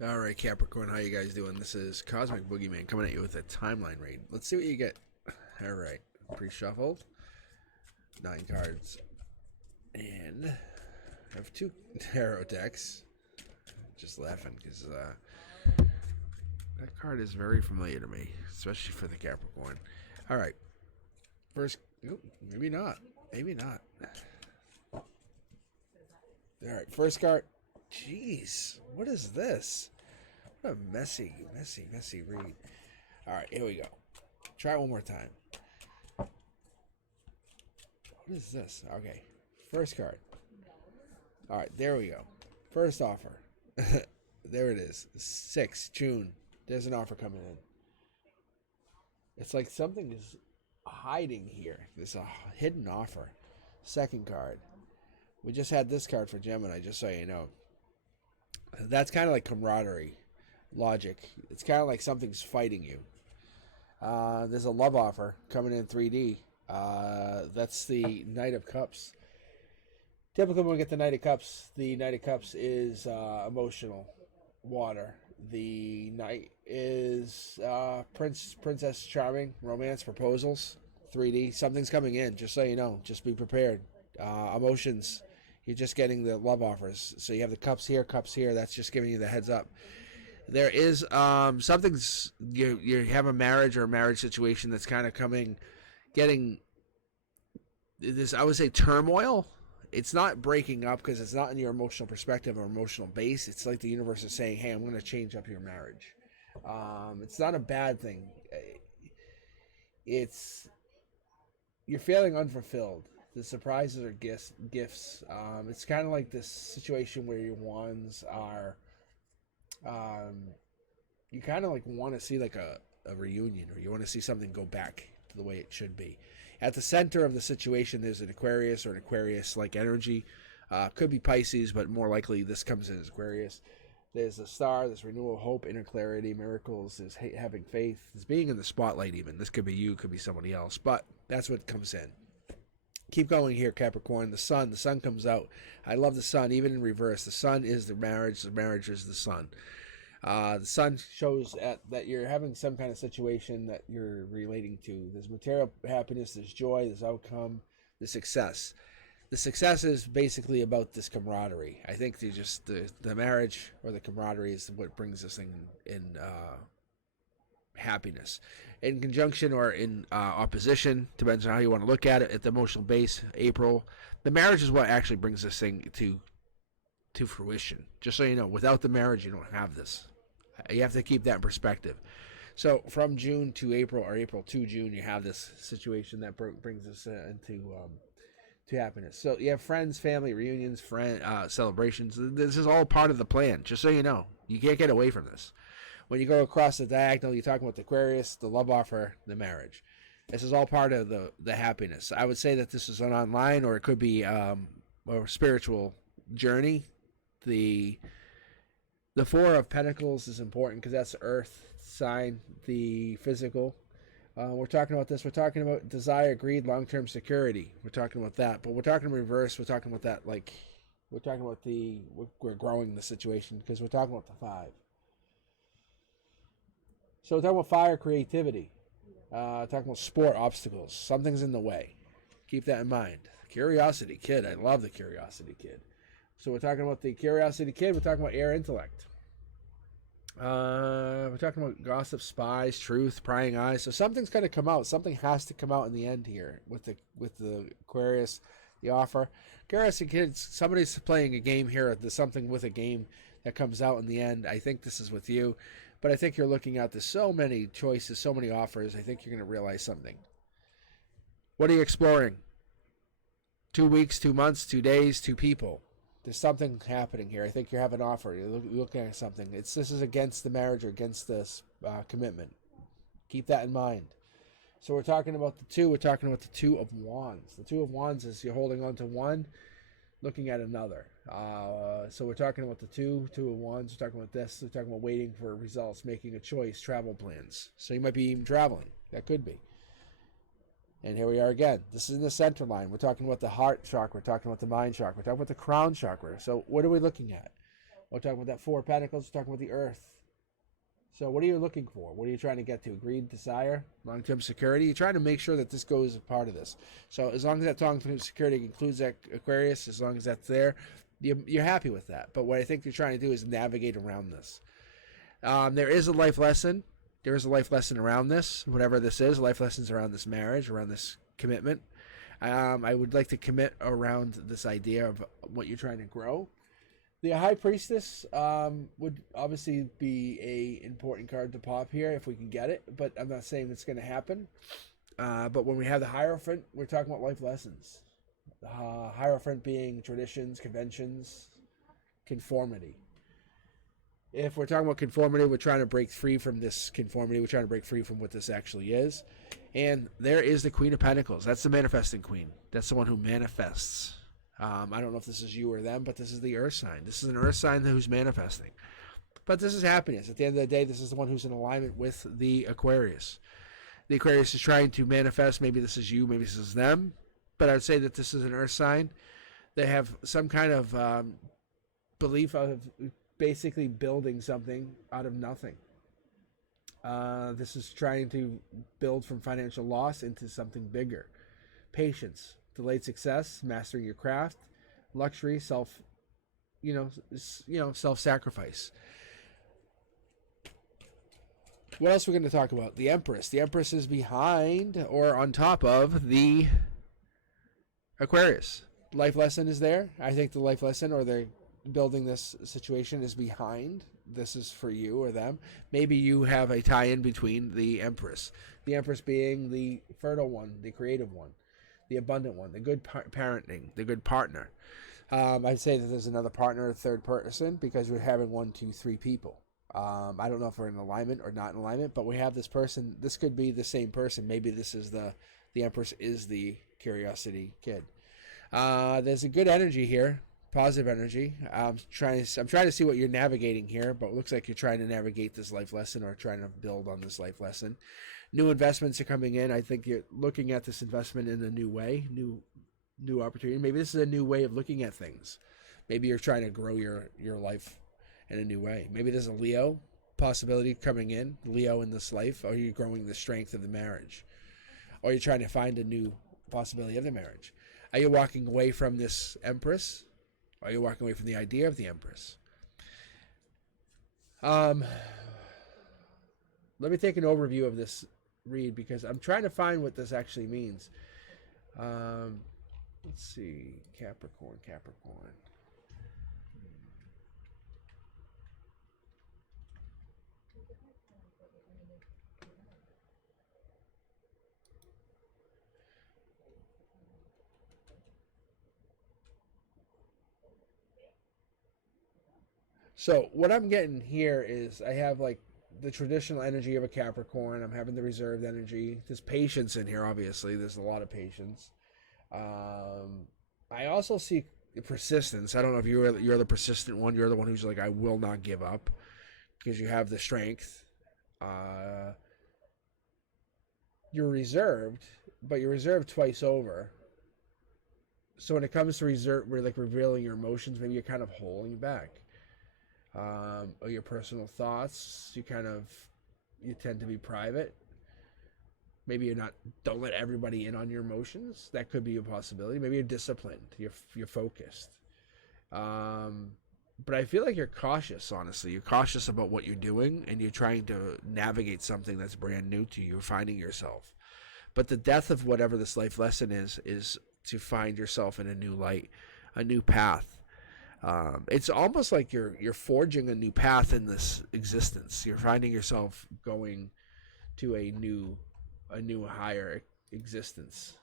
All right, Capricorn, how you guys doing? This is Cosmic Boogeyman coming at you with a timeline read. Let's see what you get. All right, pre-shuffled, 9 cards, and I have 2 tarot decks. Just laughing because that card is very familiar to me, especially for the Capricorn. All right, first, maybe not, maybe not. All right, first card. Jeez, what is this? What a messy read. All right, here we go. Try it one more time. What is this? Okay, first card. All right, there we go. First offer. There it is. 6 June. There's an offer coming in. It's like something is hiding here. There's a hidden offer. Second card. We just had this card for Gemini, just so you know. That's kind of like camaraderie, logic. It's kind of like something's fighting you. There's a love offer coming in 3D. That's the Knight of Cups. Typically when we get the Knight of Cups is emotional water. The Knight is Princess Charming, romance, proposals, 3D. Something's coming in, just so you know. Just be prepared. Emotions. You're just getting the love offers. So you have the cups here. That's just giving you the heads up. There is something's you have a marriage or a marriage situation that's kind of getting this. I would say turmoil. It's not breaking up because it's not in your emotional perspective or emotional base. It's like the universe is saying, "Hey, I'm going to change up your marriage." It's not a bad thing. It's you're feeling unfulfilled. The surprises are gifts. It's kind of like this situation where your wands are. You kind of like want to see like a reunion, or you want to see something go back to the way it should be. At the center of the situation, there's an Aquarius or an Aquarius-like energy. Could be Pisces, but more likely this comes in as Aquarius. There's a star, there's renewal, hope, inner clarity, miracles, there's having faith, there's being in the spotlight even. This could be you, could be somebody else, but that's what comes in. Keep going here, Capricorn. The sun comes out. I love the sun, even in reverse. The sun is the marriage is the sun. The sun shows that you're having some kind of situation that you're relating to. There's material happiness, there's joy, there's outcome, there's success. The success is basically about this camaraderie. I think the marriage or the camaraderie is what brings this thing in happiness. In conjunction or in opposition, depends on how you want to look at it. At the emotional base, April, the marriage is what actually brings this thing to fruition. Just so you know, without the marriage, you don't have this. You have to keep that in perspective. So from June to April, or April to June, you have this situation that brings us into to happiness. So you have friends, family, reunions, celebrations. This is all part of the plan, just so you know. You can't get away from this. When you go across the diagonal, you're talking about the Aquarius, the love offer, the marriage. This is all part of the happiness. I would say that this is an online, or it could be a spiritual journey. The Four of Pentacles is important because that's the earth sign, the physical. We're talking about this. We're talking about desire, greed, long-term security. We're talking about that. But we're talking in reverse. We're talking about that like we're talking about we're growing the situation because we're talking about the 5. So we're talking about fire, creativity. Talking about sport, obstacles. Something's in the way. Keep that in mind. Curiosity Kid. I love the Curiosity Kid. So we're talking about the Curiosity Kid. We're talking about air intellect. We're talking about gossip, spies, truth, prying eyes. So something's going to come out. Something has to come out in the end here with the Aquarius, the offer. Curiosity Kid. Somebody's playing a game here. There's something with a game that comes out in the end. I think this is with you, but I think you're looking at so many choices, so many offers. I think you're going to realize something. What are you exploring? 2 weeks, 2 months, 2 days, 2 people. There's something happening here. I think you have an offer. You're looking at something. This is against the marriage or against this commitment. Keep that in mind. So we're talking about the 2. We're talking about the 2 of Wands. The 2 of Wands is you're holding on to one, looking at another. So we're talking about the 2 of Wands. We're talking about this. We're talking about waiting for results, making a choice, travel plans. So you might be even traveling. That could be. And here we are again. This is in the center line. We're talking about the heart chakra. We're talking about the mind chakra. We're talking about the crown chakra. So what are we looking at? We're talking about that Four of Pentacles. We're talking about the Earth. So what are you looking for? What are you trying to get to? Greed, desire, long-term security? You're trying to make sure that this goes as part of this. So as long as that long-term security includes that Aquarius, as long as that's there, you're happy with that. But what I think you're trying to do is navigate around this. There is a life lesson. There is a life lesson around this, whatever this is. Life lessons around this marriage, around this commitment. I would like to commit around this idea of what you're trying to grow. The High Priestess would obviously be a important card to pop here if we can get it, but I'm not saying it's going to happen. But when we have the Hierophant, we're talking about life lessons. The Hierophant being traditions, conventions, conformity. If we're talking about conformity, we're trying to break free from this conformity. We're trying to break free from what this actually is. And there is the Queen of Pentacles. That's the manifesting queen. That's the one who manifests. I don't know if this is you or them, but this is the Earth sign. This is an Earth sign who's manifesting. But this is happiness. At the end of the day, this is the one who's in alignment with the Aquarius. The Aquarius is trying to manifest. Maybe this is you, maybe this is them. But I would say that this is an Earth sign. They have some kind of belief of basically building something out of nothing. This is trying to build from financial loss into something bigger. Patience, delayed success, mastering your craft, luxury, self-sacrifice. What else are we going to talk about? The Empress. The Empress is behind or on top of the Aquarius. Life lesson is there. I think the life lesson, or they're building this situation, is behind. This is for you or them. Maybe you have a tie-in between the Empress. The Empress being the fertile one, the creative one, the abundant one, the good parenting, the good partner. I'd say that there's another partner, a third person, because we're having 1, 2, 3 people. I don't know if we're in alignment or not in alignment, but we have this person. This could be the same person. Maybe this is the Empress is the curiosity kid. There's a good energy here, positive energy. I'm trying to see what you're navigating here, but it looks like you're trying to navigate this life lesson or trying to build on this life lesson. New investments are coming in. I think you're looking at this investment in a new way, new opportunity. Maybe this is a new way of looking at things. Maybe you're trying to grow your life in a new way. Maybe there's a Leo possibility coming in, Leo in this life, or you're growing the strength of the marriage, or you're trying to find a new possibility of the marriage. Are you walking away from this Empress? Are you walking away from the idea of the Empress? Let me take an overview of this read because I'm trying to find what this actually means. Let's see. Capricorn. So what I'm getting here is I have like the traditional energy of a Capricorn. I'm having the reserved energy. There's patience in here, obviously. There's a lot of patience. I also see persistence. I don't know if you're the persistent one. You're the one who's like, I will not give up, because you have the strength. You're reserved, but you're reserved twice over. So when it comes to revealing your emotions, maybe you're kind of holding back. Or your personal thoughts, you tend to be private. Maybe don't let everybody in on your emotions. That could be a possibility. Maybe you're disciplined, you're focused. But I feel like you're cautious, honestly. You're cautious about what you're doing, and you're trying to navigate something that's brand new to you. You're finding yourself. But the depth of whatever this life lesson is to find yourself in a new light, a new path. It's almost like you're forging a new path in this existence. You're finding yourself going to a new higher existence.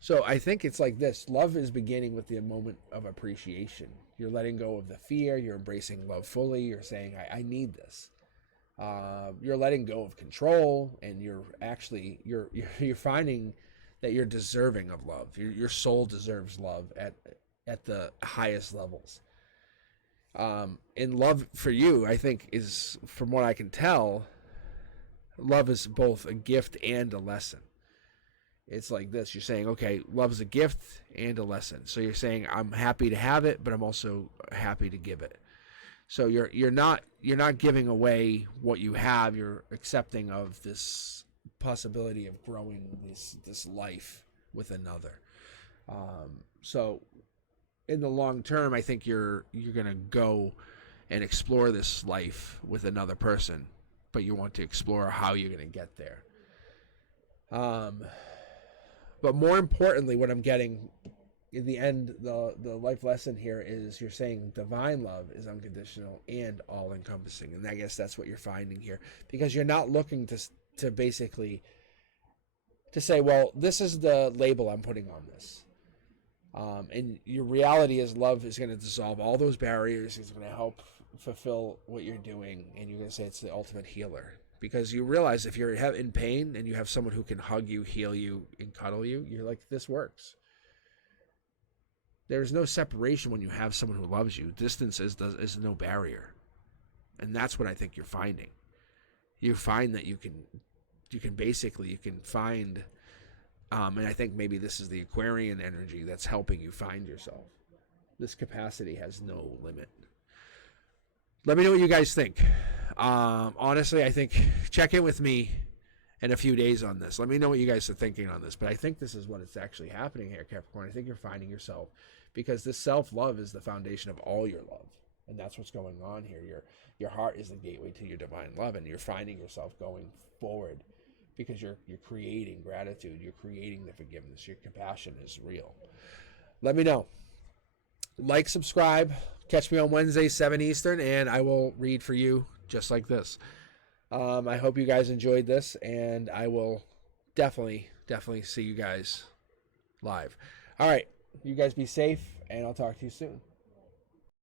So I think it's like this. Love is beginning with the moment of appreciation. You're letting go of the fear. You're embracing love fully. You're saying, I need this. You're letting go of control, and you're finding that you're deserving of love. Your soul deserves love at the highest levels. And love for you, I think, is, from what I can tell, love is both a gift and a lesson. It's like this. You're saying, okay, love's a gift and a lesson. So you're saying, I'm happy to have it, but I'm also happy to give it. So you're not giving away what you have. You're accepting of this possibility of growing this life with another. So in the long term, I think you're gonna go and explore this life with another person, but you want to explore how you're gonna get there. But more importantly, what I'm getting in the end, the life lesson here is you're saying divine love is unconditional and all-encompassing. And I guess that's what you're finding here. Because you're not looking to basically to say, well, this is the label I'm putting on this. And your reality is love is going to dissolve all those barriers. It's going to help fulfill what you're doing. And you're going to say it's the ultimate healer. Because you realize if you're in pain and you have someone who can hug you, heal you, and cuddle you, you're like, this works. There's no separation when you have someone who loves you. Distance is no barrier. And that's what I think you're finding. You find that you can find, and I think maybe this is the Aquarian energy that's helping you find yourself. This capacity has no limit. Let me know what you guys think. Honestly, I think check in with me in a few days on this. Let me know what you guys are thinking on this. But I think this is what is actually happening here, Capricorn. I think you're finding yourself because this self-love is the foundation of all your love. And that's what's going on here. Your heart is the gateway to your divine love, and you're finding yourself going forward because you're creating gratitude. You're creating the forgiveness. Your compassion is real. Let me know. Like, subscribe. Catch me on Wednesday, 7 Eastern, and I will read for you just like this. I hope you guys enjoyed this, and I will definitely see you guys live. All right. You guys be safe, and I'll talk to you soon.